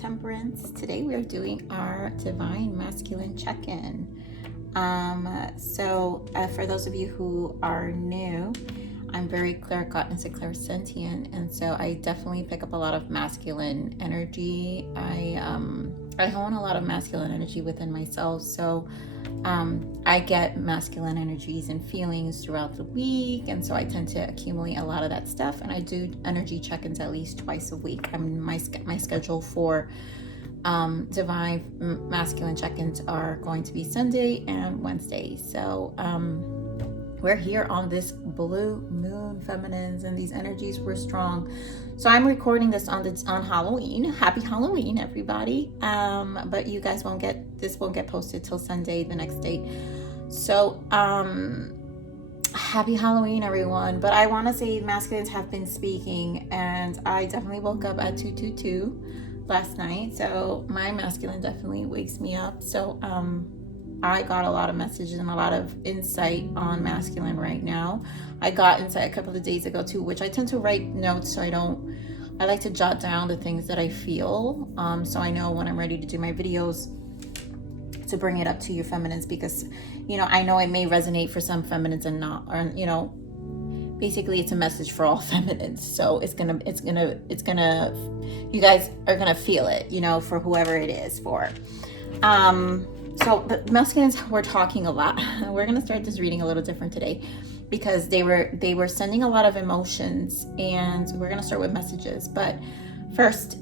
Temperance. Today we are doing our divine masculine check-in. For those of you who are new, I'm very claircognizant and clairsentient, and so I definitely pick up a lot of masculine energy. I hone a lot of masculine energy within myself, so I get masculine energies and feelings throughout the week, and so I tend to accumulate a lot of that stuff, and I do energy check-ins at least twice a week. My schedule for divine masculine check-ins are going to be Sunday and Wednesday. So we're here on this blue moon, feminines, and these energies were strong. So I'm recording this on Halloween. Happy Halloween, everybody. But you guys won't get posted till Sunday, the next day. So happy Halloween, everyone. But I want to say masculines have been speaking, and I definitely woke up at 2:22 last night. So my masculine definitely wakes me up. So I got a lot of messages and a lot of insight on masculine right now. I got insight a couple of days ago too, which I tend to write notes so I like to jot down the things that I feel, so I know when I'm ready to do my videos to bring it up to you feminines, because I know it may resonate for some feminines and not, or basically it's a message for all feminines, so it's gonna you guys are gonna feel it, for whoever it is for. So the masculines were talking a lot. We're gonna start this reading a little different today because they were sending a lot of emotions, and we're gonna start with messages. But first,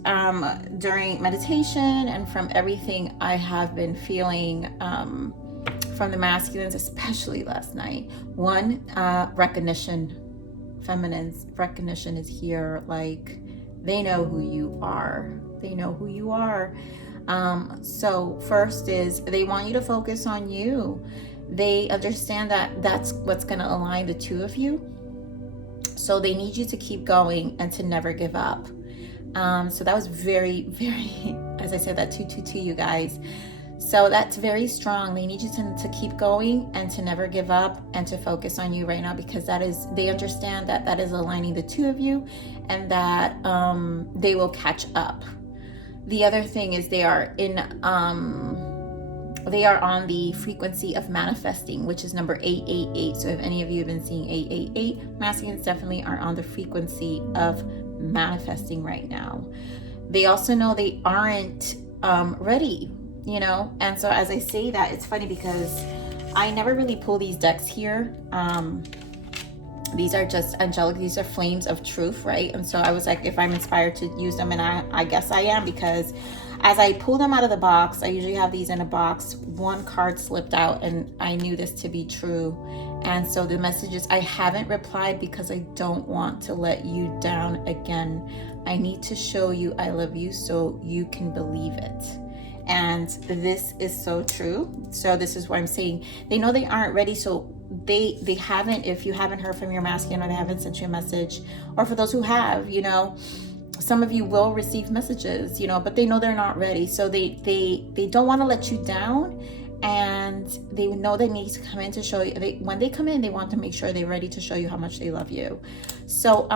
during meditation and from everything I have been feeling from the masculines, especially last night, one, recognition. Feminines, recognition is here. Like, they know who you are. They know who you are. So first is they want you to focus on you. They understand that that's what's going to align the two of you. So they need you to keep going and to never give up. So that was very, very, as I said, that 222, you guys. So that's very strong. They need you to keep going and to never give up and to focus on you right now, because they understand that is aligning the two of you, and that they will catch up. The other thing is they are on the frequency of manifesting, which is number 888. So if any of you have been seeing 888, masculines definitely are on the frequency of manifesting right now. They also know they aren't ready, and so as I say that, it's funny because I never really pull these decks here. These are just angelic, these are flames of truth, right? And so I was like, if I'm inspired to use them, and I guess I am, because as I pull them out of the box, I usually have these in a box, one card slipped out, and I knew this to be true. And so the messages, I haven't replied because I don't want to let you down again. I need to show you I love you so you can believe it. And this is so true. So this is what I'm saying. They know they aren't ready, so they haven't, if you haven't heard from your masculine or they haven't sent you a message, or for those who have, some of you will receive messages, but they know they're not ready. So they don't want to let you down, and they know they need to come in to show you. When they come in, they want to make sure they're ready to show you how much they love you. So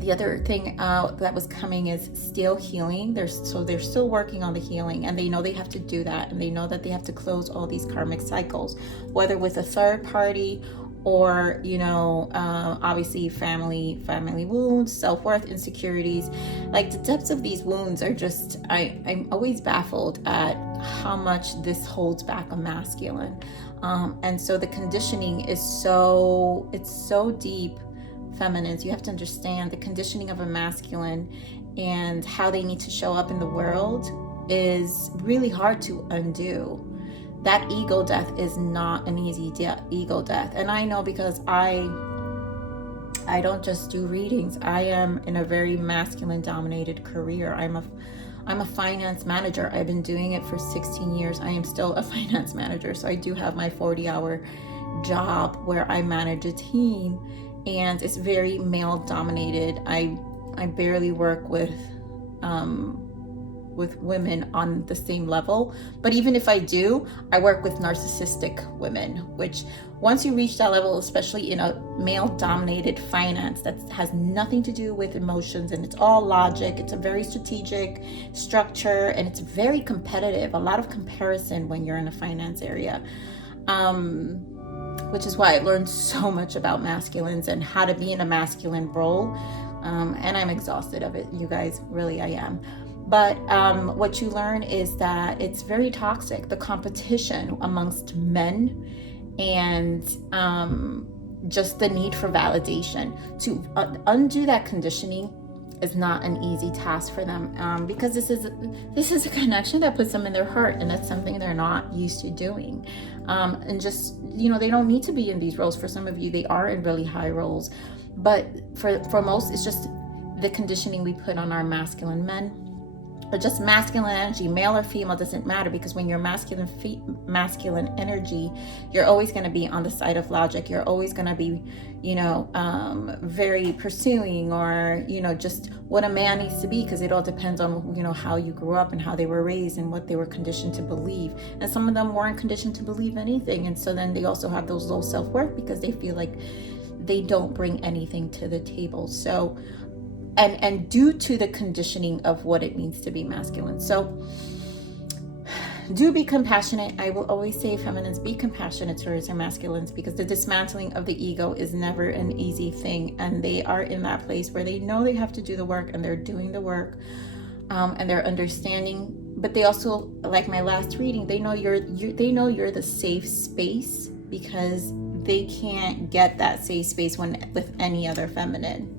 the other thing that was coming is still healing. They're still working on the healing, and they know they have to do that, and they know that they have to close all these karmic cycles, whether with a third party or obviously family wounds, self-worth, insecurities. Like, the depths of these wounds are just, I'm always baffled at how much this holds back a masculine, and so the conditioning is so deep. Feminines, you have to understand the conditioning of a masculine and how they need to show up in the world is really hard to undo. That ego death is not an easy ego death. And I know, because I don't just do readings. I am in a very masculine dominated career. I'm a finance manager. I've been doing it for 16 years. I am still a finance manager. So I do have my 40-hour job where I manage a team, and it's very male dominated. I barely work with with women on the same level. But even if I do, I work with narcissistic women, which once you reach that level, especially in a male dominated finance, that has nothing to do with emotions, and it's all logic. It's a very strategic structure, and it's very competitive, a lot of comparison when you're in a finance area. Which is why I learned so much about masculines and how to be in a masculine role. And I'm exhausted of it, you guys, really I am. But what you learn is that it's very toxic, the competition amongst men, and just the need for validation. To undo that conditioning is not an easy task for them, because this is a connection that puts them in their heart, and that's something they're not used to doing. And just, you know, they don't need to be in these roles. For some of you, they are in really high roles, but for most, it's just the conditioning we put on our masculine men, or just masculine energy, male or female, doesn't matter, because when you're masculine energy, you're always going to be on the side of logic. You're always going to be, you know, very pursuing, or, you know, just what a man needs to be, because it all depends on, you know, how you grew up and how they were raised and what they were conditioned to believe. And some of them weren't conditioned to believe anything, and so then they also have those low self-worth because they feel like they don't bring anything to the table. So and due to the conditioning of what it means to be masculine. So do be compassionate. I will always say, feminines, be compassionate towards your masculines, because the dismantling of the ego is never an easy thing, and they are in that place where they know they have to do the work, and they're doing the work, and they're understanding. But they also, like my last reading, they know you're the safe space, because they can't get that safe space with any other feminine.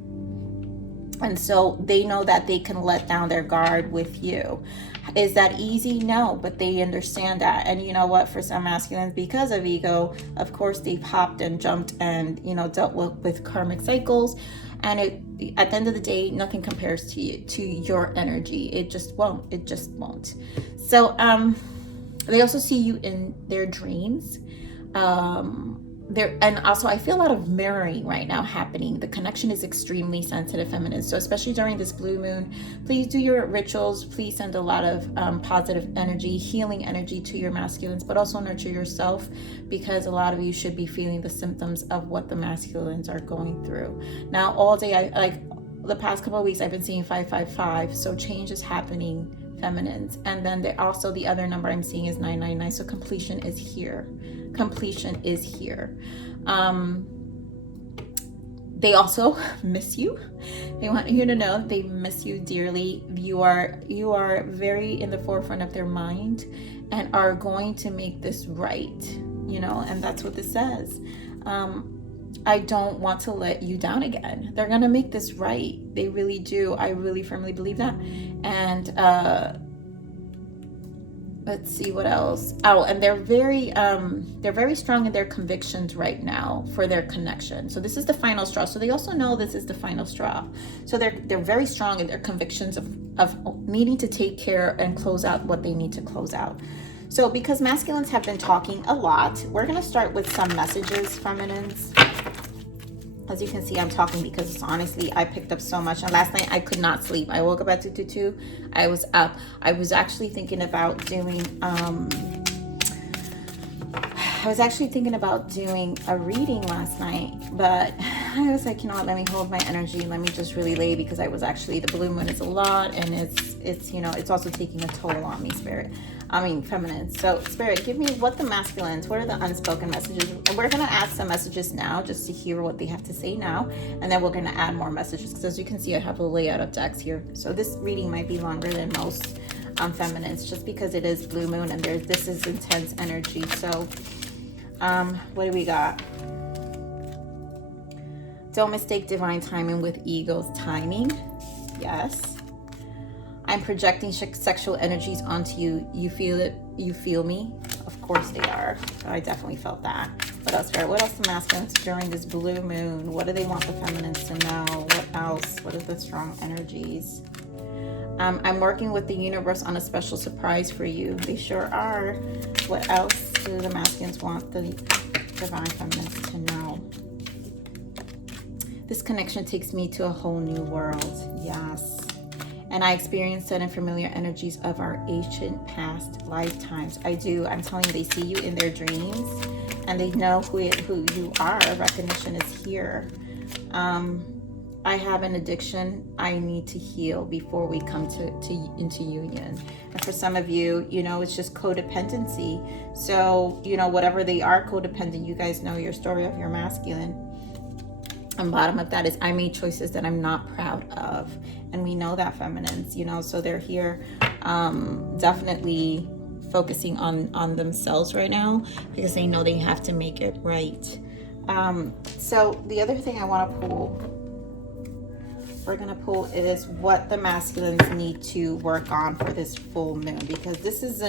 And so they know that they can let down their guard with you. Is that easy? No, but they understand that. And you know what? For some masculines, because of ego, of course, they've hopped and jumped and, you know, dealt with karmic cycles. And at the end of the day, nothing compares to you, to your energy. It just won't. It just won't. So they also see you in their dreams. And also I feel a lot of mirroring right now happening. The connection is extremely sensitive, feminine. So especially during this blue moon, please do your rituals. Please send a lot of positive energy, healing energy to your masculines, but also nurture yourself, because a lot of you should be feeling the symptoms of what the masculines are going through. Now, all day, like the past couple of weeks, I've been seeing 555. So change is happening, feminines. And then also the other number I'm seeing is 999. So completion is here. Completion is here. They also miss you. They want you to know they miss you dearly. You are very in the forefront of their mind, and are going to make this right, you know, and that's what this says. I don't want to let you down again. They're going to make this right. They really do. I really firmly believe that. And let's see what else. Oh, and they're very strong in their convictions right now for their connection. So this is the final straw. So they also know this is the final straw. So they're very strong in their convictions of needing to take care and close out what they need to close out. So because masculines have been talking a lot, we're going to start with some messages, feminines. As you can see, I'm talking because honestly, I picked up so much. And last night I could not sleep. I woke up at 2:22. I was up. I was actually thinking about doing a reading last night, but I was like, you know what, let me hold my energy, let me just really lay, because I was actually, the blue moon is a lot, and it's you know, it's also taking a toll on me, feminine. So spirit, give me what the masculines, what are the unspoken messages? And we're going to add some messages now just to hear what they have to say now, and then we're going to add more messages, because as you can see, I have a layout of decks here. So this reading might be longer than most feminines, just because it is blue moon and this is intense energy. So what do we got? Don't mistake divine timing with ego's timing. Yes. I'm projecting sexual energies onto you. You feel it? You feel me? Of course they are. I definitely felt that. What else, Spirit? What else the masculines during this blue moon? What do they want the feminines to know? What else? What are the strong energies? I'm working with the universe on a special surprise for you. They sure are. What else do the masculines want the divine feminines to know? This connection takes me to a whole new world. Yes. And I experience sudden familiar energies of our ancient past lifetimes. I do. I'm telling you, they see you in their dreams and they know who you are. Recognition is here. I have an addiction I need to heal before we come into union. And for some of you, you know, it's just codependency. So, you know, whatever they are codependent, you guys know your story of your masculine. And bottom of that is, I made choices that I'm not proud of. And we know that, feminines, you know, so they're here definitely focusing on themselves right now because they know they have to make it right. So the other thing I want to pull, we're going to pull, is what the masculines need to work on for this full moon, because this is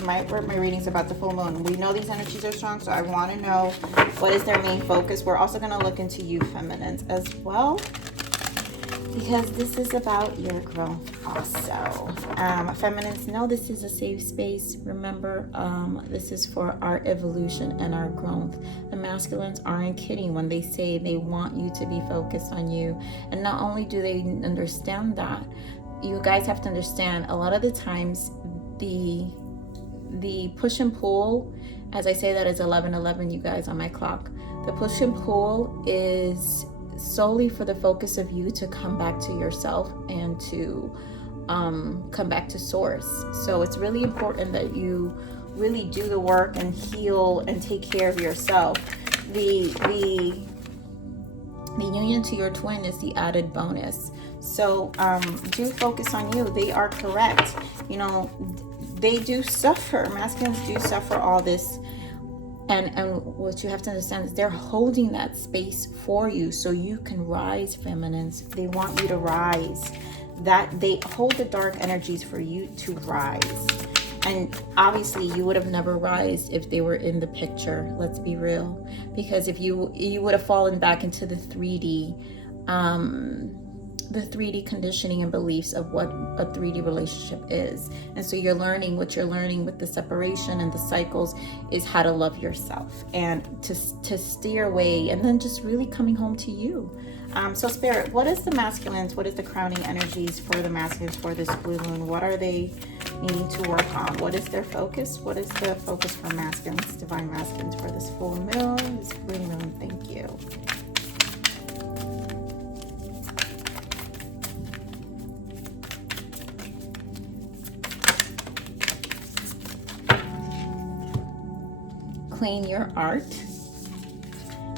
my readings about the full moon. We know these energies are strong, so I want to know what is their main focus. We're also going to look into you feminines as well, because this is about your growth also. Feminines, know this is a safe space. Remember, this is for our evolution and our growth. The masculines aren't kidding when they say they want you to be focused on you. And not only do they understand that, you guys have to understand, a lot of the times the push and pull, as I say that is 11:11, you guys, on my clock. The push and pull is solely for the focus of you to come back to yourself and to come back to source. So it's really important that you really do the work and heal and take care of yourself. The union to your twin is the added bonus. So do focus on you. They are correct. You know, they do suffer. Masculines do suffer all this. And what you have to understand is they're holding that space for you so you can rise, feminines. They want you to rise. That they hold the dark energies for you to rise. And obviously you would have never rise if they were in the picture. Let's be real. Because if you would have fallen back into the 3D conditioning and beliefs of what a 3D relationship is. And so you're learning, what you're learning with the separation and the cycles is how to love yourself and to steer away, and then just really coming home to you. So Spirit, what is the masculines? What is the crowning energies for the masculines for this blue moon? What are they needing to work on? What is their focus? What is the focus for masculines, divine masculines, for this full moon, this blue moon? Thank you. Claim your art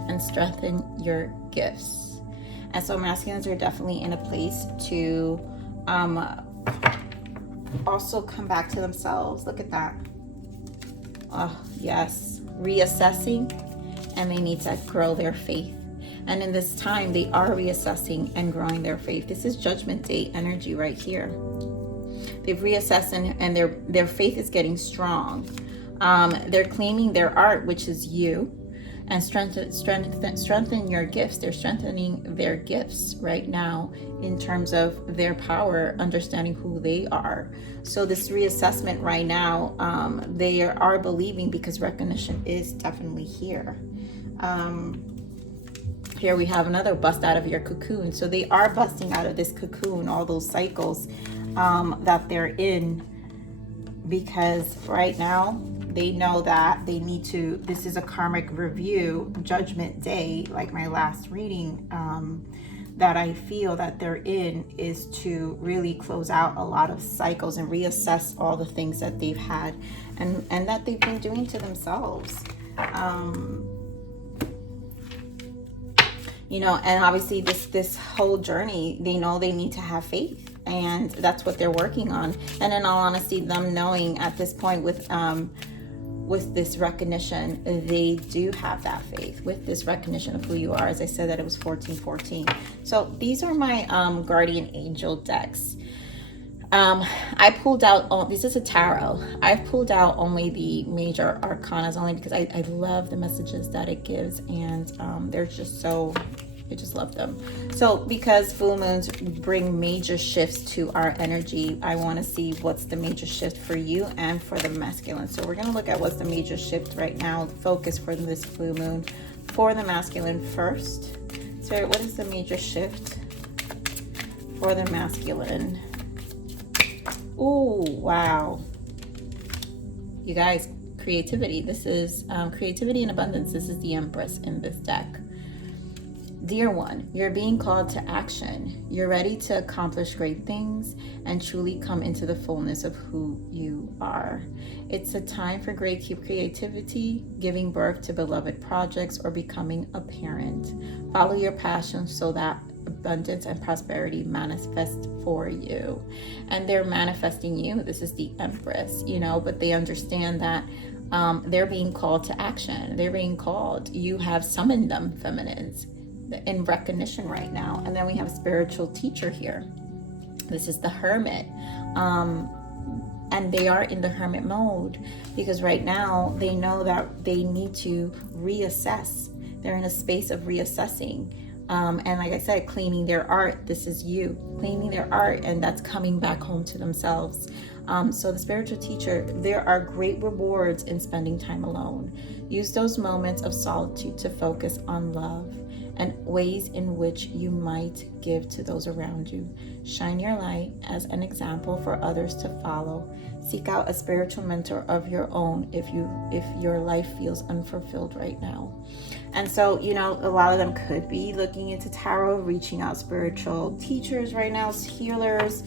and strengthen your gifts. And so masculines are definitely in a place to also come back to themselves. Look at that. Oh, yes. Reassessing, and they need to grow their faith. And in this time, they are reassessing and growing their faith. This is Judgment Day energy right here. They've reassessed and their faith is getting strong. They're claiming their art, which is you, and strengthen your gifts. They're strengthening their gifts right now in terms of their power, understanding who they are. So this reassessment right now, they are believing, because recognition is definitely here. Here we have another bust out of your cocoon. So they are busting out of this cocoon, all those cycles that they're in, because right now they know that they need to, this is a karmic review, Judgment Day, like my last reading, that I feel that they're in is to really close out a lot of cycles and reassess all the things that they've had and that they've been doing to themselves. You know, and obviously this whole journey, they know they need to have faith, and that's what they're working on. And in all honesty, them knowing at this point with this recognition, they do have that faith with this recognition of who you are. As I said, that it was 1414. So these are my guardian angel decks. I pulled out, this is a tarot. I've pulled out only the major arcanas, only because I love the messages that it gives, and they're just so, I just love them. So because full moons bring major shifts to our energy, I want to see what's the major shift for you and for the masculine. So we're going to look at what's the major shift right now, focus for this full moon for the masculine first. So what is the major shift for the masculine Oh, wow. You guys, creativity. This is creativity and abundance. This is the Empress in this deck. Dear one, you're being called to action. You're ready to accomplish great things and truly come into the fullness of who you are. It's a time for great creativity, giving birth to beloved projects, or becoming a parent. Follow your passion so that abundance and prosperity manifest for you. And they're manifesting you. This is the Empress, you know, but they understand that they're being called to action. They're being called. You have summoned them, feminines, in recognition right now. And then we have spiritual teacher here. This is the Hermit. And they are in the hermit mode because right now they know that they need to reassess. They're in a space of reassessing. And like I said, claiming their art. This is you claiming their art, and that's coming back home to themselves. So the spiritual teacher, there are great rewards in spending time alone. Use those moments of solitude to focus on love and ways in which you might give to those around you. Shine your light as an example for others to follow. Seek out a spiritual mentor of your own if your life feels unfulfilled right now. And so, you know, a lot of them could be looking into tarot, reaching out spiritual teachers right now, healers,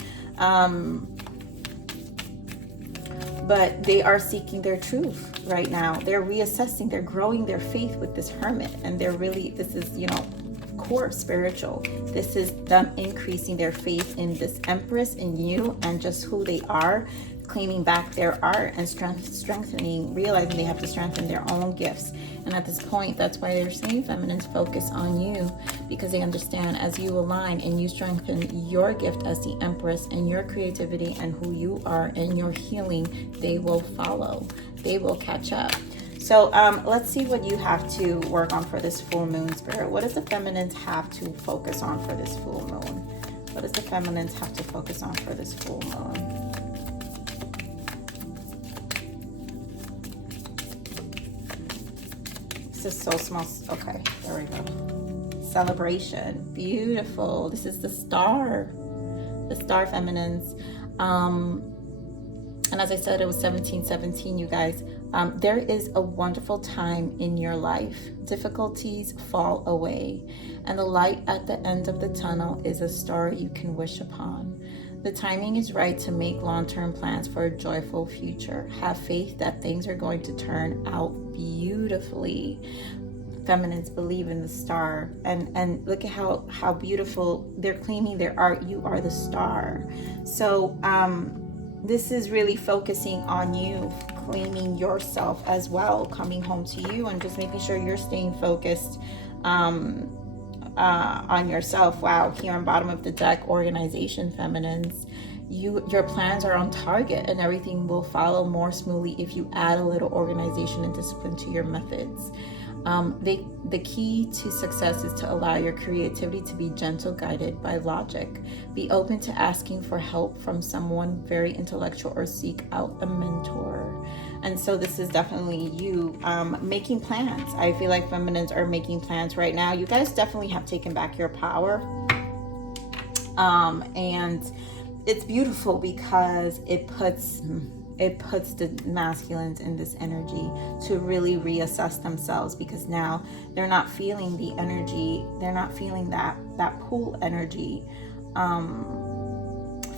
but they are seeking their truth right now. They're reassessing, they're growing their faith with this hermit, and they're really, this is, you know, core spiritual. This is them increasing their faith in this Empress, in you, and just who they are, claiming back their art and strengthening, realizing they have to strengthen their own gifts. And at this point, that's why they're saying, feminines, focus on you, because they understand as you align and you strengthen your gift as the Empress and your creativity and who you are and your healing, they will follow. They will catch up. So let's see what you have to work on for this full moon, Spirit. What does the feminines have to focus on for this full moon? What does the feminines have to focus on for this full moon? This is so small. Okay, there we go. Celebration. Beautiful. This is the star feminines. And as I said, it was 1717, you guys. There is a wonderful time in your life. Difficulties fall away, and the light at the end of the tunnel is a star you can wish upon. The timing is right to make long-term plans for a joyful future. Have faith that things are going to turn out beautifully. Feminines, believe in the star, and look at how beautiful they're claiming their art. You are the star. So this is really focusing on you, claiming yourself as well, coming home to you, and just making sure you're staying focused on yourself. Wow, here on bottom of the deck, organization, feminines. Your plans are on target, and everything will follow more smoothly if you add a little organization and discipline to your methods. The key to success is to allow your creativity to be gentle, guided by logic. Be open to asking for help from someone very intellectual, or seek out a mentor. And so this is definitely you making plans. I feel like feminines are making plans right now. You guys definitely have taken back your power. And it's beautiful because it puts the masculines in this energy to really reassess themselves, because now they're not feeling the energy. They're not feeling that pull energy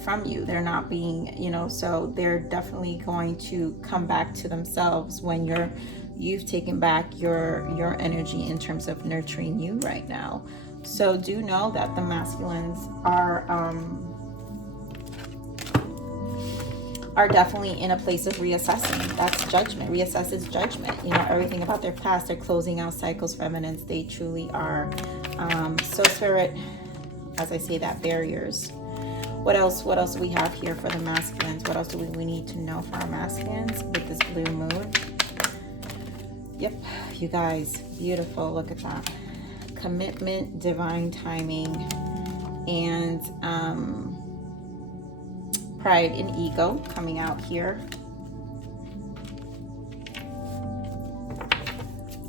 from you. They're not being, you know, so they're definitely going to come back to themselves when you've taken back your energy in terms of nurturing you right now. So do know that the masculines are definitely in a place of reassessing. That's judgment. Reassess is judgment. You know, everything about their past. They're closing out cycles, feminines. They truly are. So Spirit, as I say that, barriers. What else do we have here for the masculines? What else do we need to know for our masculines with this blue moon? Yep, you guys, beautiful. Look at that. Commitment, divine timing, and pride and ego coming out here.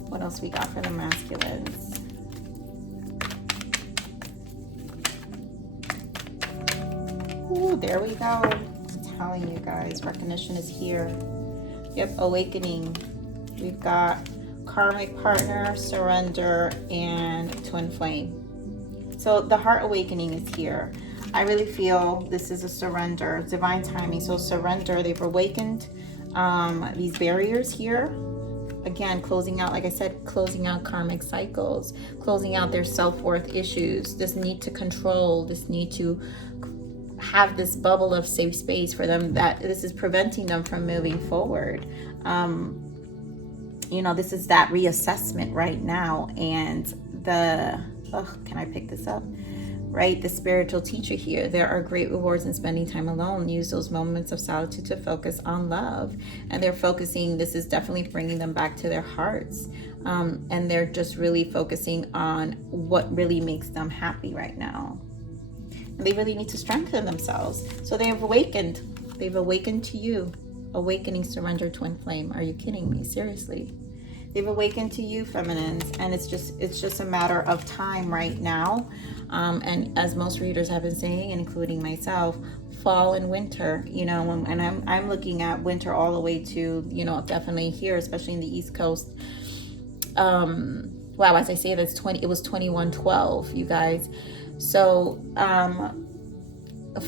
What else we got for the masculines? Ooh, there we go. telling you guys, recognition is here. Yep, awakening. We've got karmic partner, surrender, and twin flame. So the heart awakening is here. I really feel this is a surrender, divine timing. So surrender, they've awakened these barriers here. Again, closing out, like I said, closing out karmic cycles, closing out their self-worth issues, this need to control, this need to have this bubble of safe space for them, that this is preventing them from moving forward. You know, this is that reassessment right now. And can I pick this up? Right, the spiritual teacher here. There are great rewards in spending time alone. Use those moments of solitude to focus on love. And they're focusing, this is definitely bringing them back to their hearts. And they're just really focusing on what really makes them happy right now. And they really need to strengthen themselves. So they have awakened. They've awakened to you. Awakening, surrender, twin flame. Are you kidding me? Seriously. They've awakened to you, feminines, and it's just a matter of time right now. And as most readers have been saying, including myself, fall and winter, you know, and I'm looking at winter all the way to, you know, definitely here, especially in the East Coast. Wow, as I say, it was 2112, you guys. So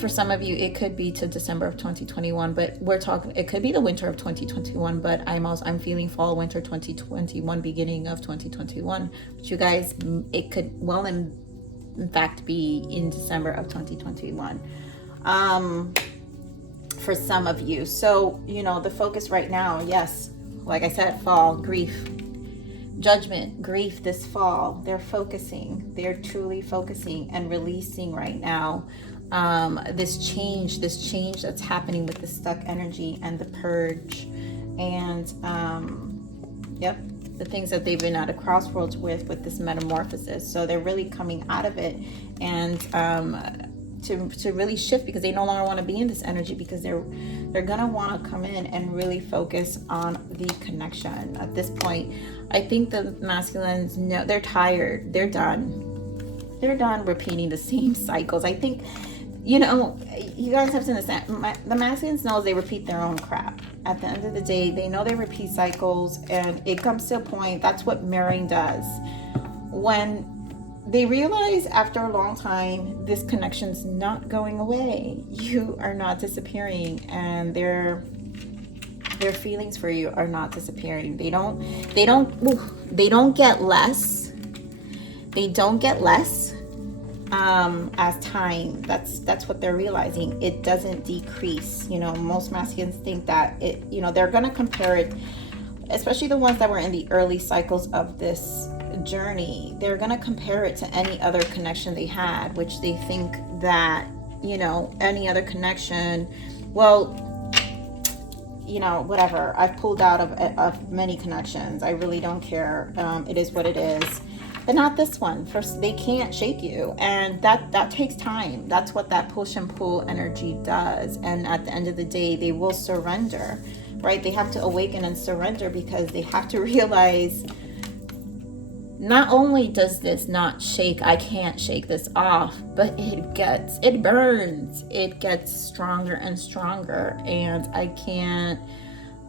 for some of you, it could be to December of 2021, but we're talking, it could be the winter of 2021, but I'm feeling fall, winter 2021, beginning of 2021. But you guys, it could well in fact be in December of 2021 for some of you. So, you know, the focus right now, yes, like I said, fall, grief, judgment, grief this fall. They're they're truly focusing and releasing right now. This change that's happening with the stuck energy and the purge, and yep, the things that they've been at a crossroads with this metamorphosis. So they're really coming out of it, and to really shift, because they no longer want to be in this energy, because they're gonna want to come in and really focus on the connection. At this point, I think the masculines know they're tired. They're done repeating the same cycles. I think, you know, you guys have to understand, the masculines know they repeat their own crap. At the end of the day, they know they repeat cycles, and it comes to a point, that's what mirroring does. When they realize after a long time, this connection's not going away, you are not disappearing, and their feelings for you are not disappearing. They don't get less. They don't get less. As time, that's what they're realizing. It doesn't decrease. You know, most masculines think that it, you know, they're gonna compare it, especially the ones that were in the early cycles of this journey. They're gonna compare it to any other connection they had, which they think that, you know, any other connection, well, you know, whatever. I've pulled out of many connections. I really don't care. It is what it is. But not this one. First, they can't shake you, and that takes time. That's what that push and pull energy does. And at the end of the day, they will surrender, right? They have to awaken and surrender, because they have to realize, not only does this not shake, I can't shake this off, but it burns. It gets stronger and stronger, and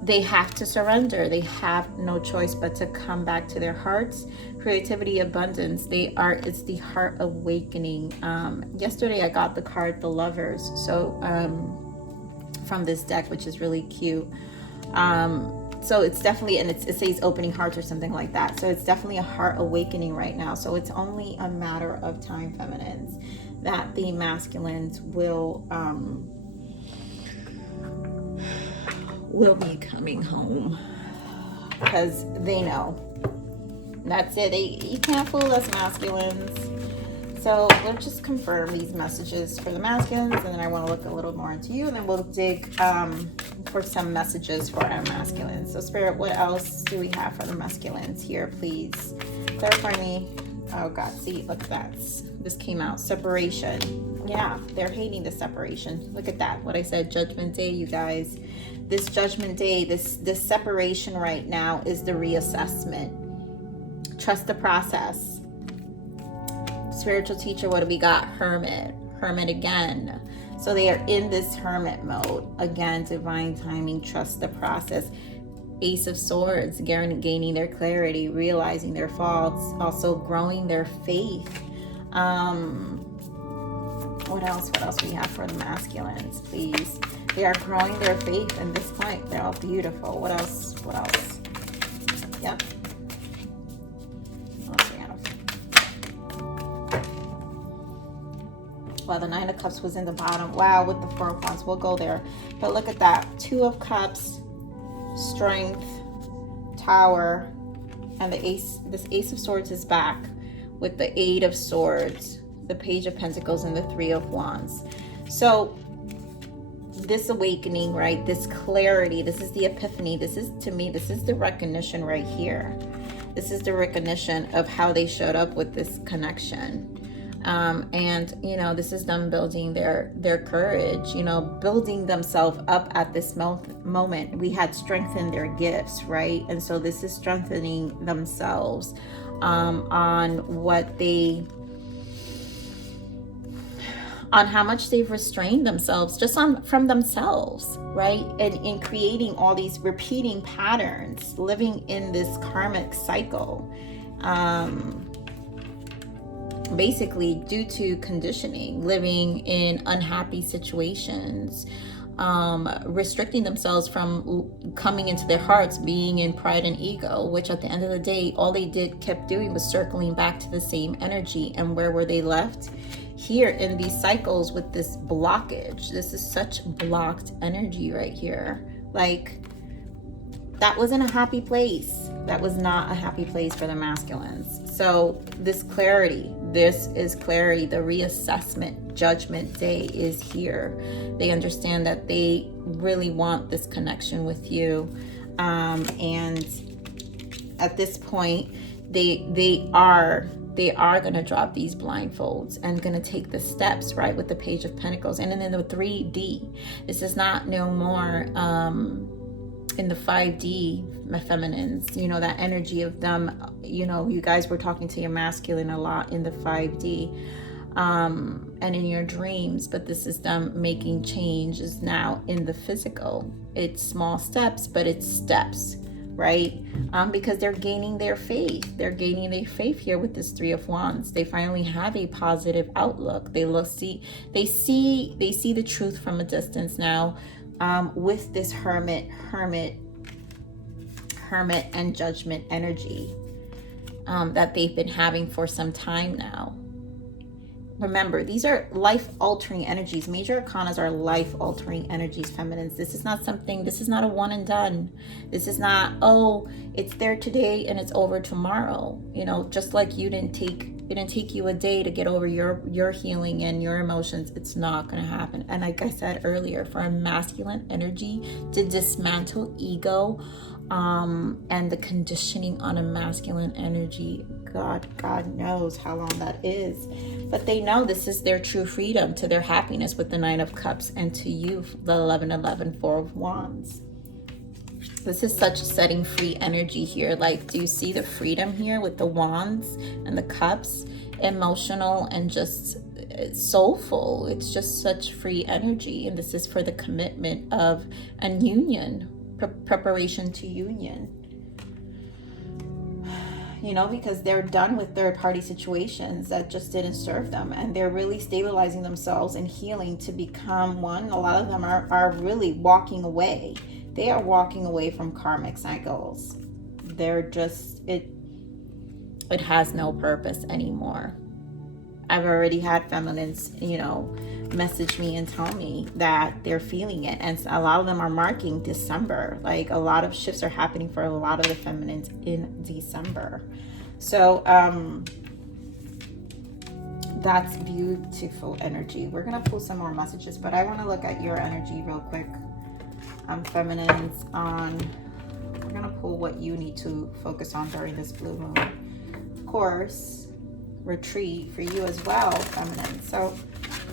they have to surrender. They have no choice but to come back to their hearts. Creativity, abundance, it's the heart awakening. Yesterday I got the card, the Lovers, so from this deck, which is really cute. So it's definitely, and it says opening hearts or something like that. So it's definitely a heart awakening right now. So it's only a matter of time, feminines, that the masculines will be coming home, because they know. That's it. You can't fool us, masculines. So we'll just confirm these messages for the masculines, and then I want to look a little more into you, and then we'll dig for some messages for our masculines. So Spirit, what else do we have for the masculines here, please? Clarify me. Oh God, see, look at that. This came out. Separation. Yeah, they're hating the separation. Look at that. What I said, Judgment Day, you guys. This Judgment Day, this separation right now is the reassessment. Trust the process. Spiritual teacher, what do we got? Hermit again. So they are in this hermit mode. Again, divine timing, trust the process. Ace of Swords, gaining their clarity, realizing their faults, also growing their faith. What else we have for the masculines, please? They are growing their faith at this point. They're all beautiful. What else? Yep. What else we have? Well, the Nine of Cups was in the bottom. Wow, with the Four of Wands. We'll go there. But look at that. Two of Cups, Strength, Tower, and the Ace. This Ace of Swords is back with the Eight of Swords, the Page of Pentacles, and the Three of Wands. So this awakening, right? This clarity, this is the epiphany. This is, to me, this is the recognition right here. This is the recognition of how they showed up with this connection. And, you know, this is them building their courage, you know, building themselves up at this moment. We had strengthened their gifts, right? And so this is strengthening themselves on what they, on how much they've restrained themselves just from themselves, right? And in creating all these repeating patterns, living in this karmic cycle, basically due to conditioning, living in unhappy situations, restricting themselves from coming into their hearts, being in pride and ego, which at the end of the day, all they kept doing was circling back to the same energy. And where were they left? Here in these cycles with this blockage. This is such blocked energy right here. Like, that wasn't a happy place. That was not a happy place for the masculines. So this clarity, this is clarity. The reassessment, judgment day is here. They understand that they really want this connection with you. And at this point, they are going to drop these blindfolds and going to take the steps, right, with the Page of Pentacles. And then the 3D, this is not no more in the 5D feminines, you know, that energy of them, you know, you guys were talking to your masculine a lot in the 5D and in your dreams, but this is them making changes now in the physical. It's small steps, but it's steps, right? Because they're gaining their faith. They're gaining their faith here with this Three of Wands. They finally have a positive outlook. They see the truth from a distance now, with this hermit and judgment energy that they've been having for some time now. Remember, these are life-altering energies. Major arcanas are life-altering energies, feminines. This is not a one and done. This is not, oh, it's there today and it's over tomorrow. You know, just like it didn't take you a day to get over your healing and your emotions. It's not going to happen. And like I said earlier, for a masculine energy to dismantle ego, and the conditioning on a masculine energy, God knows how long that is. But they know this is their true freedom, to their happiness with the Nine of Cups, and to you, the 1111 Four of Wands. This is such setting free energy here. Like, do you see the freedom here with the Wands and the Cups? Emotional and just soulful. It's just such free energy. And this is for the commitment of a union, preparation to union. You know, because they're done with third-party situations that just didn't serve them, and they're really stabilizing themselves and healing to become one. A lot of them are really walking away. They are walking away from karmic cycles. They're just, it has no purpose anymore. I've already had feminines, you know, message me and tell me that they're feeling it. And a lot of them are marking December. Like, a lot of shifts are happening for a lot of the feminines in December. So that's beautiful energy. We're going to pull some more messages, but I want to look at your energy real quick. Feminines, we're going to pull what you need to focus on during this blue moon. Of course, retreat for you as well, feminine. So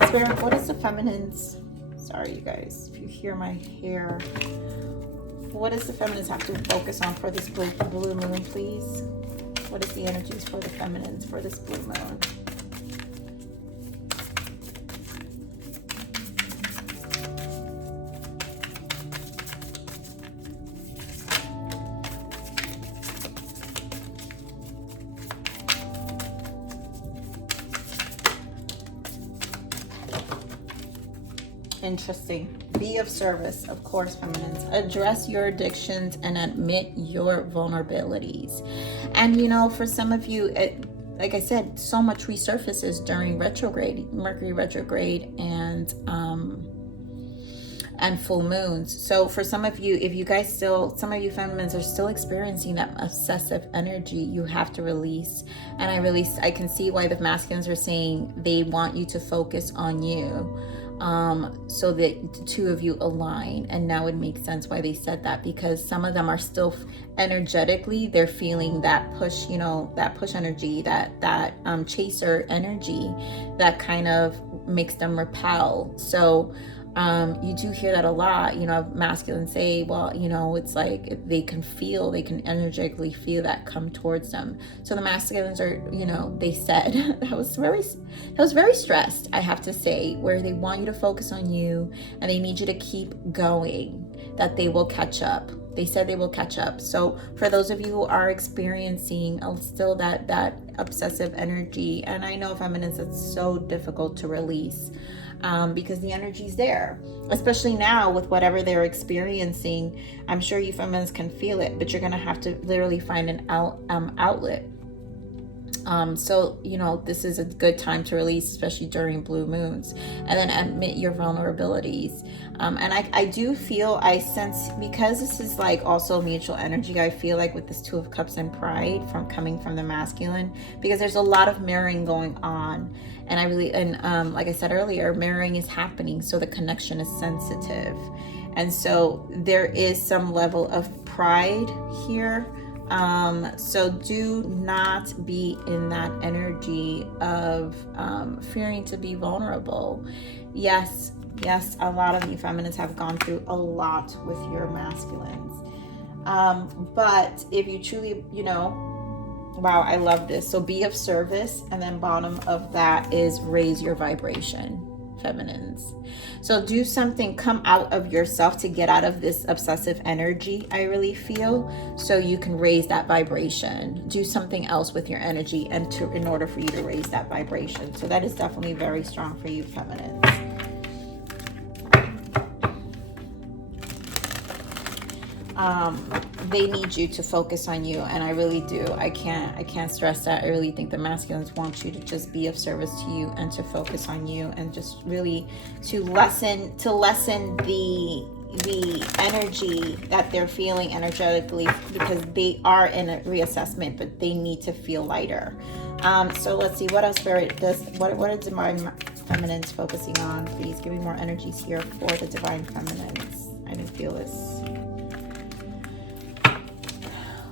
Spirit, what is the feminines? Sorry, you guys, if you hear my hair. What does the feminines have to focus on for this blue moon, please? What is the energies for the feminines for this blue moon? Interesting. Be of service, of course, feminines. Address your addictions and admit your vulnerabilities. And you know, for some of you, like I said, so much resurfaces during retrograde, Mercury retrograde, and full moons. So for some of you, if you guys still, some of you feminines are still experiencing that obsessive energy, you have to release. And I can see why the masculines are saying they want you to focus on you, so that the two of you align. And now it makes sense why they said that, because some of them are still energetically, they're feeling that push, you know, that push energy, that chaser energy that kind of makes them repel. So you do hear that a lot, you know, masculines say, well, you know, it's like they can energetically feel that come towards them. So the masculines are, you know, they said that was very stressed, I have to say, where they want you to focus on you and they need you to keep going, that they will catch up. They said they will catch up. So for those of you who are experiencing still that obsessive energy, and I know feminines, it's so difficult to release, because the energy's there, especially now with whatever they're experiencing. I'm sure you feminines can feel it, but you're gonna have to literally find an outlet. So, you know, this is a good time to release, especially during blue moons, and then admit your vulnerabilities. And I do feel, I sense, because this is like also mutual energy, I feel like with this Two of Cups and Pride coming from the masculine, because there's a lot of mirroring going on. And like I said earlier, mirroring is happening. So the connection is sensitive. And so there is some level of pride here. So do not be in that energy of fearing to be vulnerable. Yes, a lot of you feminines have gone through a lot with your masculines. But if you truly, you know, wow, I love this. So be of service, and then bottom of that is raise your vibration, feminines. So do something, come out of yourself to get out of this obsessive energy, I really feel, so you can raise that vibration. Do something else with your energy in order for you to raise that vibration. So that is definitely very strong for you, feminines. They need you to focus on you, and I really do. I can't stress that. I really think the masculines want you to just be of service to you and to focus on you, and just really to lessen the energy that they're feeling energetically, because they are in a reassessment, but they need to feel lighter. So let's see what else Spirit does. What are Divine Feminines focusing on? Please give me more energies here for the Divine Feminines. I didn't feel this.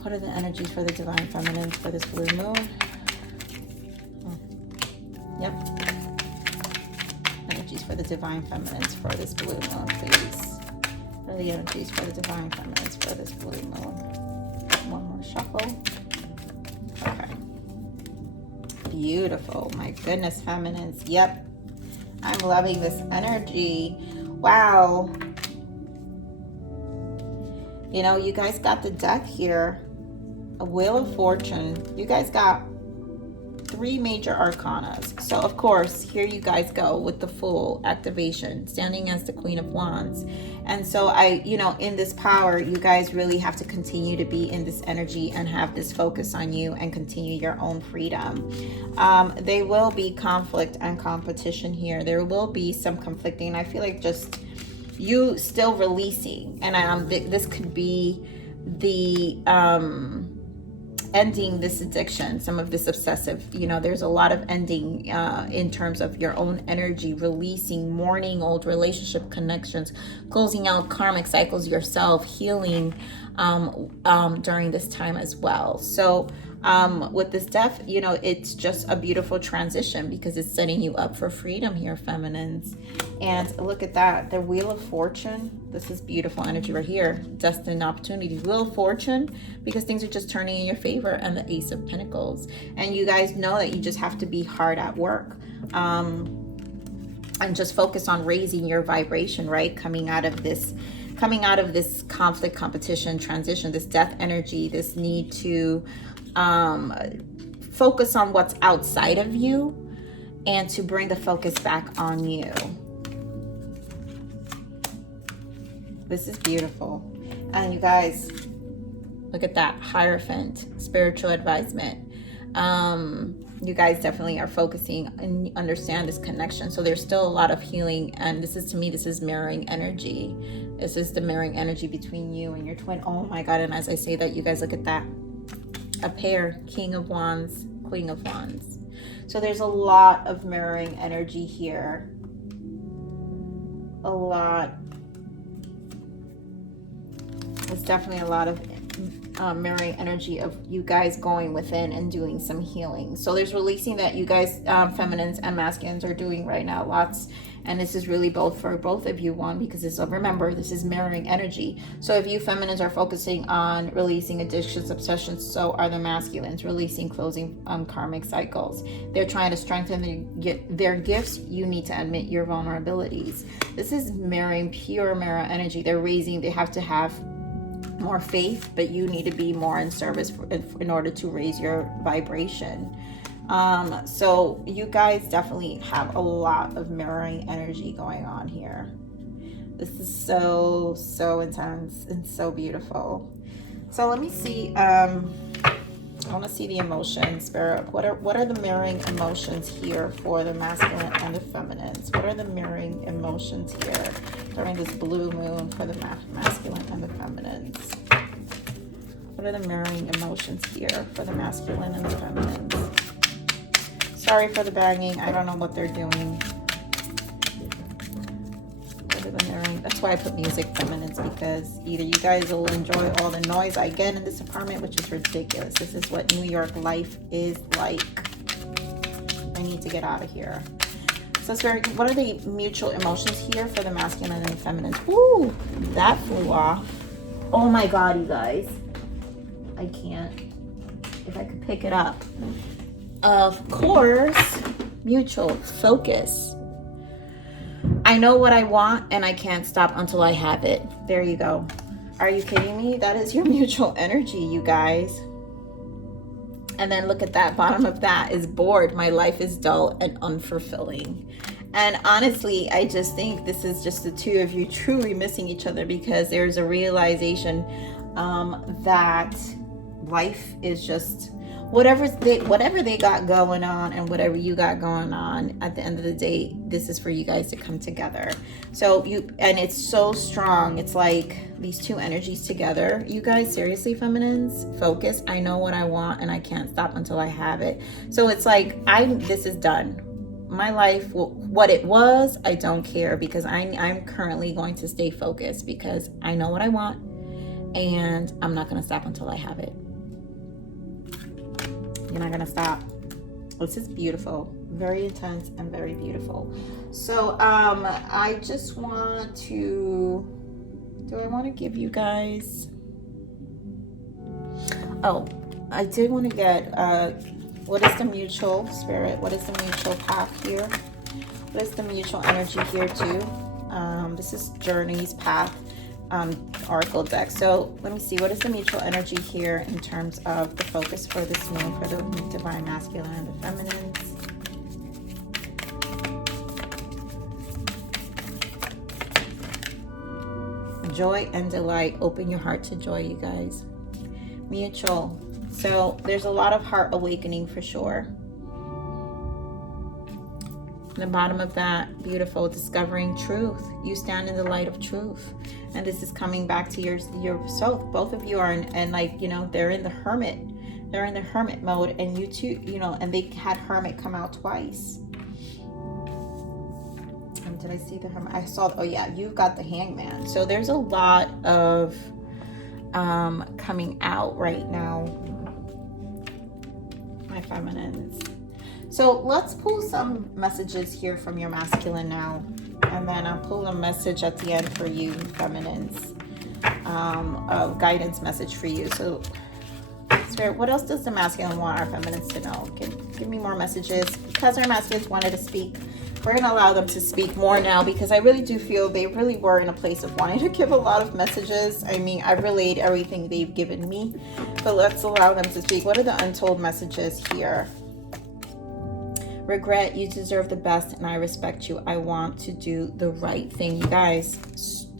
What are the energies for the Divine Feminines for this blue moon? Yep. Energies for the Divine Feminines for this blue moon, please. What are the energies for the Divine Feminines for this blue moon? One more shuffle. Okay. Beautiful. My goodness, feminines. Yep. I'm loving this energy. Wow. You know, you guys got the deck here. A Wheel of Fortune. You guys got 3 major arcanas. So of course, here you guys go with the Fool activation, standing as the Queen of Wands. And so you know, in this power, you guys really have to continue to be in this energy and have this focus on you and continue your own freedom. There will be conflict and competition here. There will be some conflicting, and I feel like just you still releasing, and this could be the ending this addiction, some of this obsessive, you know, there's a lot of ending in terms of your own energy, releasing, mourning old relationship connections, closing out karmic cycles yourself, healing during this time as well. So with this death, you know, it's just a beautiful transition because it's setting you up for freedom here, feminines. And look at that, the Wheel of Fortune. This is beautiful energy right here. Destined opportunity, Wheel of Fortune, because things are just turning in your favor, and the Ace of Pentacles. And you guys know that you just have to be hard at work. And just focus on raising your vibration, right? Coming out of this conflict, competition, transition, this death energy, this need to focus on what's outside of you and to bring the focus back on you. This is beautiful. And you guys, look at that. Hierophant, spiritual advisement. You guys definitely are focusing and understand this connection. So there's still a lot of healing. And this is, to me, this is mirroring energy. This is the mirroring energy between you and your twin. Oh my God. And as I say that, you guys, look at that. A pair, King of Wands, Queen of Wands. So there's a lot of mirroring energy here. A lot. It's definitely a lot of mirroring energy of you guys going within and doing some healing. So there's releasing that you guys, feminines and masculines, are doing right now, lots. And this is really both for both of you, one, because this, remember, this is mirroring energy. So if you feminines are focusing on releasing addictions, obsessions, so are the masculines, releasing, closing karmic cycles. They're trying to strengthen their gifts. You need to admit your vulnerabilities. This is mirroring, pure mirror energy. They're raising, they have to have more faith, but you need to be more in service in order to raise your vibration. So you guys definitely have a lot of mirroring energy going on here. This is so, so intense and so beautiful. So let me see, I want to see the emotions, Spirit. What are the mirroring emotions here for the masculine and the feminines? What are the mirroring emotions here during this blue moon for the masculine and the feminines? What are the mirroring emotions here for the masculine and the feminines? Sorry for the banging. I don't know what they're doing. What are the mirroring? That's why I put music, feminines, because either you guys will enjoy all the noise I get in this apartment, which is ridiculous. This is what New York life is like. I need to get out of here. So Spirit, what are the mutual emotions here for the masculine and the feminine? Ooh, that flew off. Oh my God, you guys. I can't. If I could pick it up. Of course, mutual focus. I know what I want and I can't stop until I have it. There you go. Are you kidding me? That is your mutual energy, you guys. And then look at that. Bottom of that is bored. My life is dull and unfulfilling. And honestly, I just think this is just the two of you truly missing each other, because there's a realization that life is just whatever they got going on, and whatever you got going on, at the end of the day, this is for you guys to come together. So and it's so strong. It's like these two energies together. You guys, seriously, feminines, focus. I know what I want and I can't stop until I have it. So it's like, this is done. My life, what it was, I don't care, because I'm currently going to stay focused, because I know what I want and I'm not going to stop until I have it. You're not gonna stop. This is beautiful, very intense and very beautiful. So I just want to, do I want to give you guys, oh, I did want to get what is the mutual, Spirit, what is the mutual path here? What is the mutual energy here too? This is Journey's path oracle deck. So let me see, what is the mutual energy here in terms of the focus for this moon for the divine masculine and the feminines? Joy and delight. Open your heart to joy, you guys. Mutual. So there's a lot of heart awakening for sure. The bottom of that, beautiful, discovering truth. You stand in the light of truth, and this is coming back to yourself. Both of you are in like, you know, they're in the hermit mode, and you too, you know, and they had hermit come out twice. And did I see the hermit? I saw, oh yeah, you've got the hangman. So there's a lot of coming out right now, my feminines. So let's pull some messages here from your masculine now, and then I'll pull a message at the end for you feminines, a guidance message for you. So Spirit, what else does the masculine want our feminines to know? Give me more messages. Because our masculines wanted to speak, we're going to allow them to speak more now, because I really do feel they really were in a place of wanting to give a lot of messages. I mean, I've relayed everything they've given me, but let's allow them to speak. What are the untold messages here? Regret, you deserve the best and I respect you. I want to do the right thing. You guys,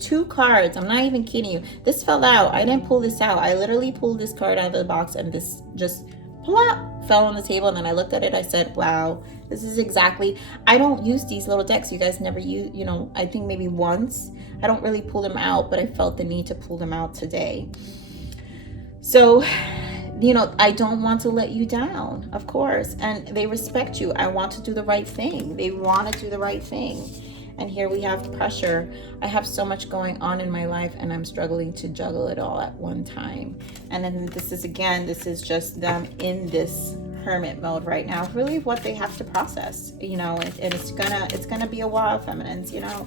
2 cards. I'm not even kidding you. This fell out. I didn't pull this out. I literally pulled this card out of the box and this just plop, fell on the table. And then I looked at it. I said, wow, this is exactly, I don't use these little decks. You guys never use, you know, I think maybe once. I don't really pull them out, but I felt the need to pull them out today. So, you know, I don't want to let you down, of course. And they respect you. I want to do the right thing. They want to do the right thing. And here we have pressure. I have so much going on in my life and I'm struggling to juggle it all at one time. And then this is, again, this is just them in this hermit mode right now, really what they have to process, you know, and it's gonna be a while, feminines, you know,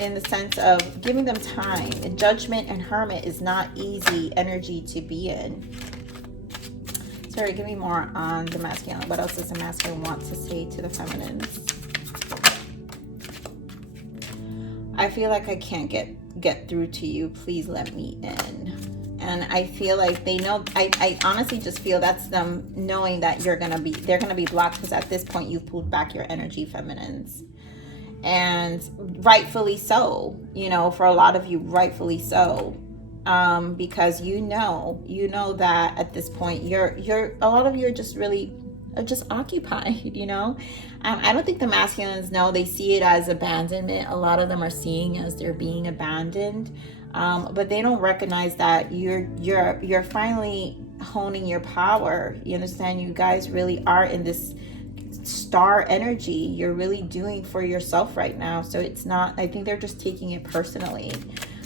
in the sense of giving them time. And judgment and hermit is not easy energy to be in. Sorry, give me more on the masculine. What else does the masculine want to say to the feminines? I feel like I can't get through to you. Please let me in. And I feel like they know, I honestly just feel that's them knowing that they're gonna be blocked, because at this point you've pulled back your energy, feminines. And rightfully so, you know, for a lot of you, rightfully so. Because you know that at this point a lot of you are just really just occupied, you know. I don't think the masculines know. They see it as abandonment. A lot of them are seeing as they're being abandoned, but they don't recognize that you're finally honing your power. You understand? You guys really are in this star energy. You're really doing for yourself right now. So it's not, I think they're just taking it personally.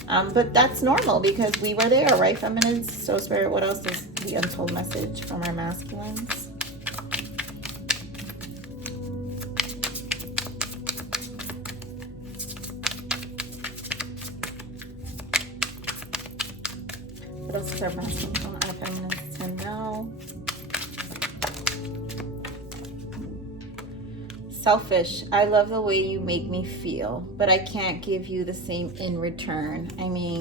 But that's normal because we were there, right, feminines? So Spirit, what else is the untold message from our masculines? What else is our masculines on our feminines to know? Selfish. I love the way you make me feel, but I can't give you the same in return. I mean,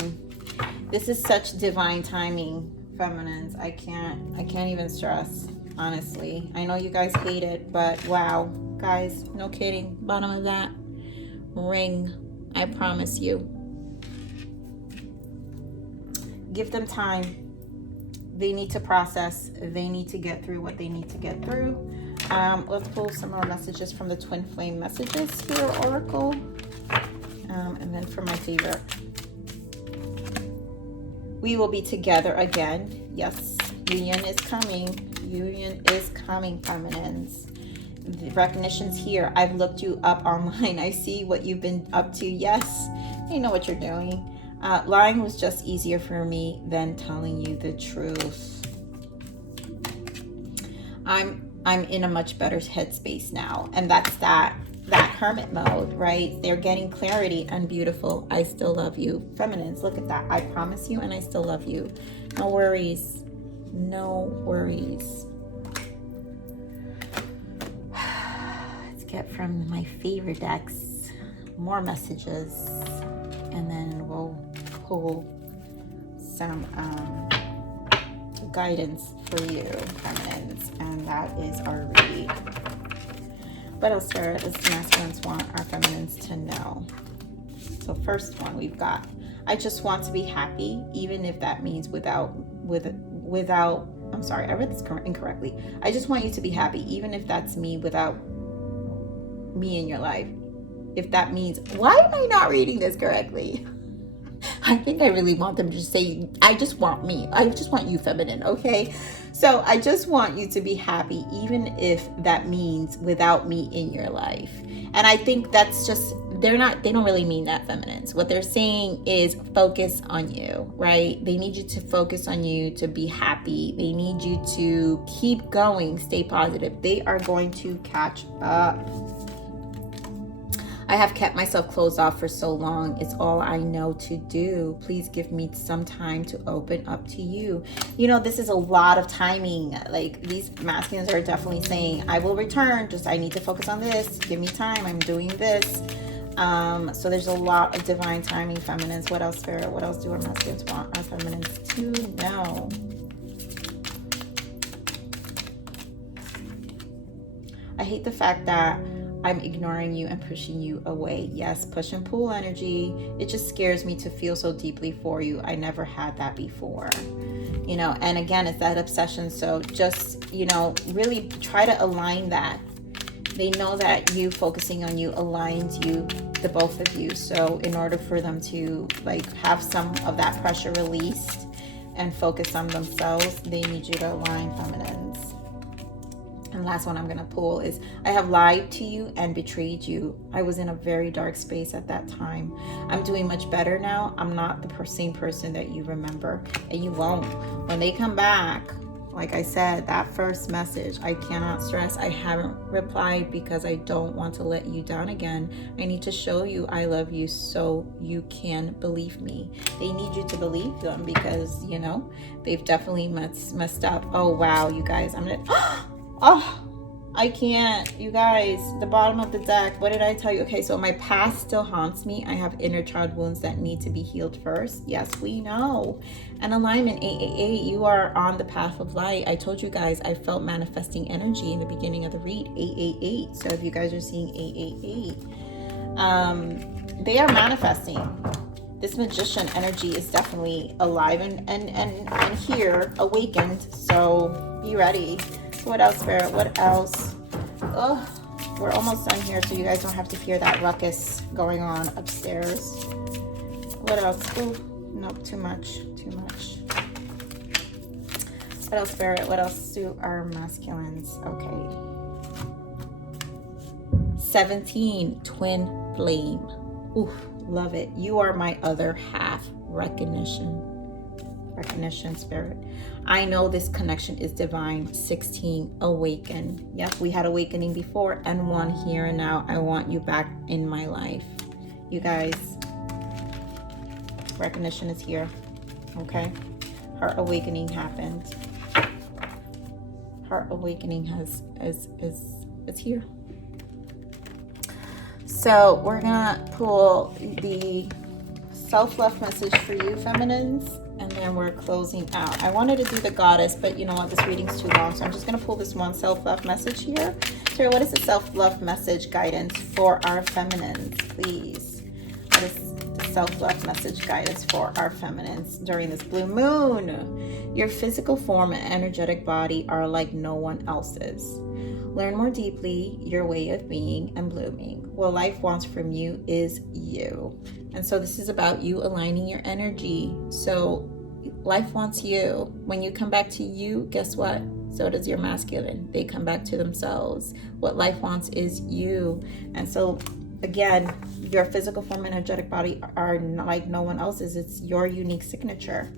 this is such divine timing, feminines. I can't even stress, honestly. I know you guys hate it, but wow, guys, no kidding. Bottom of that ring, I promise you. Give them time. They need to process. They need to get through what they need to get through. Let's pull some more messages from the twin flame messages here, Oracle. And then for my favorite. We will be together again. Yes, union is coming. Union is coming, feminines. The recognition's here. I've looked you up online. I see what you've been up to. Yes, you know what you're doing. Lying was just easier for me than telling you the truth. I'm in a much better headspace now, and that's that hermit mode, right? They're getting clarity. And beautiful. I still love you, feminines. Look at that. I promise you, and I still love you. No worries. No worries. Let's get from my favorite decks more messages, and then we'll pull some guidance for you, feminines, and that is our read. What else does the masculines want our feminines to know? So first one we've got, I just want to be happy, even if that means without, I'm sorry, I read this incorrectly. I just want you to be happy, even if that's me without me in your life. If that means, why am I not reading this correctly? I think I really want them to say, I just want me. I just want you, feminine, okay? So I just want you to be happy, even if that means without me in your life. And I think that's just, they don't really mean that, feminines. What they're saying is focus on you, right? They need you to focus on you to be happy. They need you to keep going, stay positive. They are going to catch up. I have kept myself closed off for so long. It's all I know to do. Please give me some time to open up to you. You know, this is a lot of timing. Like, these masculines are definitely saying, I will return. Just, I need to focus on this. Give me time. I'm doing this. So there's a lot of divine timing, feminines. What else, Spirit? What else do our masculines want our feminines to know? I hate the fact that I'm ignoring you and pushing you away. Yes, push and pull energy. It just scares me to feel so deeply for you. I never had that before. You know, and again, it's that obsession. So just, you know, really try to align that. They know that you focusing on you aligns you, the both of you. So in order for them to like have some of that pressure released and focus on themselves, they need you to align, feminines. And last one I'm going to pull is, I have lied to you and betrayed you. I was in a very dark space at that time. I'm doing much better now. I'm not the same person that you remember, and you won't. When they come back, like I said, that first message, I cannot stress, I haven't replied because I don't want to let you down again. I need to show you I love you so you can believe me. They need you to believe them because, you know, they've definitely messed up. Oh, wow, you guys. I'm going to... Oh, I can't. You guys, the bottom of the deck. What did I tell you? Okay, so my past still haunts me. I have inner child wounds that need to be healed first. Yes, we know. And alignment 888, you are on the path of light. I told you guys I felt manifesting energy in the beginning of the read. 888. So if you guys are seeing 888, they are manifesting. This magician energy is definitely alive and here, awakened. So be ready. What else, Spirit? What else? Oh, we're almost done here, so you guys don't have to fear that ruckus going on upstairs. What else? Oh, nope, too much. What else, Spirit? What else do our masculines? Okay. 17, twin flame. Ooh, love it. You are my other half. Recognition, Spirit. I know this connection is divine. 16, awaken. Yep, we had awakening before, and 1 here and now. I want you back in my life. You guys, recognition is here. Okay, heart awakening happened. Heart awakening is here. So we're gonna pull the self-love message for you, feminines, and then we're closing out. I wanted to do the goddess, but you know what, this reading's too long, so I'm just going to pull this one self-love message here. So what is the self-love message guidance for our feminines, please? What is the self-love message guidance for our feminines during this blue moon? Your physical form and energetic body are like no one else's. Learn more deeply your way of being and blooming. What life wants from you is you. And so this is about you aligning your energy. So life wants you. When you come back to you, guess what? So does your masculine. They come back to themselves. What life wants is you. And so again, your physical form and energetic body are like no one else's. It's your unique signature.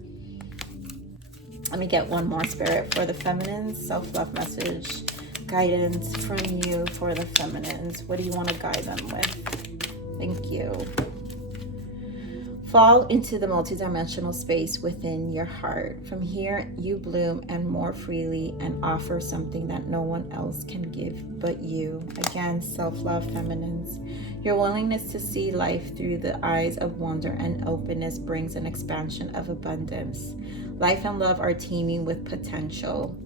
Let me get one more, Spirit, for the feminines. Self-love message guidance from you for the feminines. What do you want to guide them with? Thank you. Fall into the multidimensional space within your heart. From here, you bloom and more freely and offer something that no one else can give but you. Again, self-love, feminines. Your willingness to see life through the eyes of wonder and openness brings an expansion of abundance. Life and love are teeming with potential.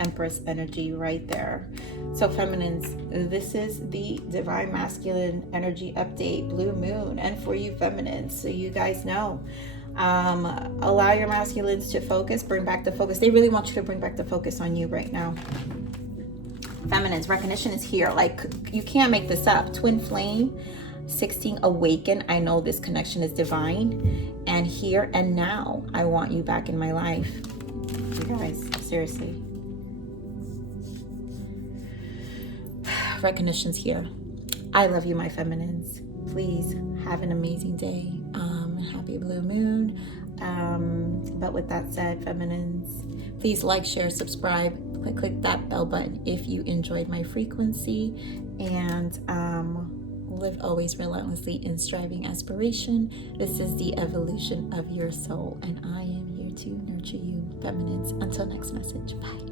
Empress energy right there. So feminines, this is the divine masculine energy update, blue moon, and for you feminines, so you guys know, allow your masculines to focus, bring back the focus. They really want you to bring back the focus on you right now. Feminines, recognition is here. Like, you can't make this up. Twin flame, 16, awaken. I know this connection is divine, and here and now I want you back in my life. You guys, seriously. Recognition's here. I love you, my feminines. Please have an amazing day. Happy blue moon. But with that said, feminines, please like, share, subscribe, click that bell button if you enjoyed my frequency, and live always relentlessly in striving aspiration. This is the evolution of your soul, and I am here to nurture you, feminines. Until next message, bye.